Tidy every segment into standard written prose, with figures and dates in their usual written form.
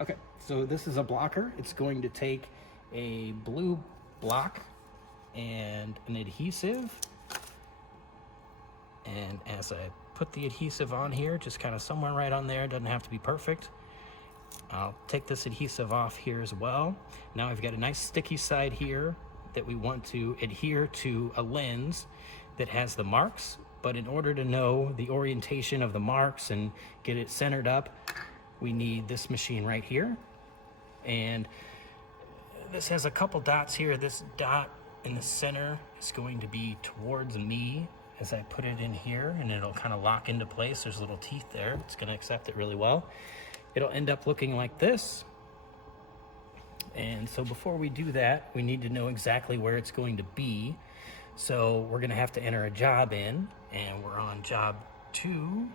Okay, so this is a blocker. It's going to take a blue block and an adhesive. And as I put the adhesive on here, just kind of somewhere right on there, doesn't have to be perfect. I'll take this adhesive off here as well. Now I've got a nice sticky side here that we want to adhere to a lens that has the marks. But in order to know the orientation of the marks and get it centered up, we need this machine right here. And this has a couple dots here. This dot in the center is going to be towards me as I put it in here, and it'll kind of lock into place. There's little teeth there. It's going to accept it really well. It'll end up looking like this. And so before we do that, we need to know exactly where it's going to be. So we're going to have to enter a job in, and we're on job 2.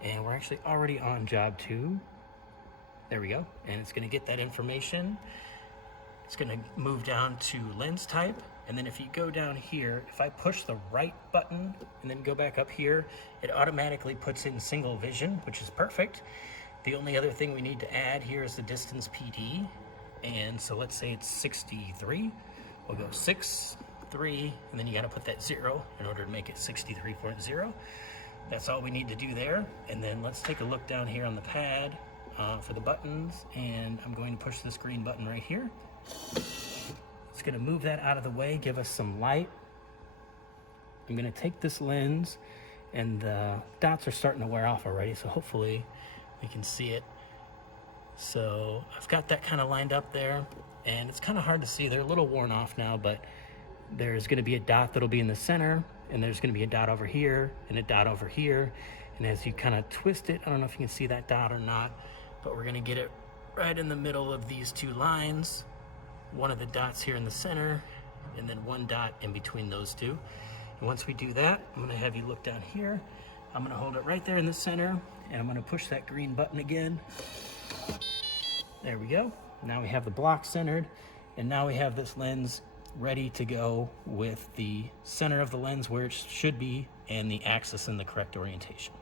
And we're actually already on job 2. There we go. And it's going to get that information. It's going to move down to lens type. And then if you go down here, if I push the right button and then go back up here, it automatically puts in single vision, which is perfect. The only other thing we need to add here is the distance PD. And so let's say it's 63. We'll go 6, 3, and then you got to put that 0 in order to make it 63.0. That's all we need to do there. And then let's take a look down here on the pad for the buttons. And I'm going to push this green button right here. It's going to move that out of the way, give us some light. I'm going to take this lens, and the dots are starting to wear off already, so hopefully we can see it. So I've got that kind of lined up there, and it's kind of hard to see. They're a little worn off now, but there's going to be a dot that'll be in the center, and there's going to be a dot over here and a dot over here. And as you kind of twist it, I don't know if you can see that dot or not, but we're going to get it right in the middle of these two lines. One of the dots here in the center, and then one dot in between those two. And once we do that, I'm going to have you look down here. I'm going to hold it right there in the center, and I'm going to push that green button again. There we go. Now we have the block centered, and now we have this lens ready to go with the center of the lens where it should be and the axis in the correct orientation.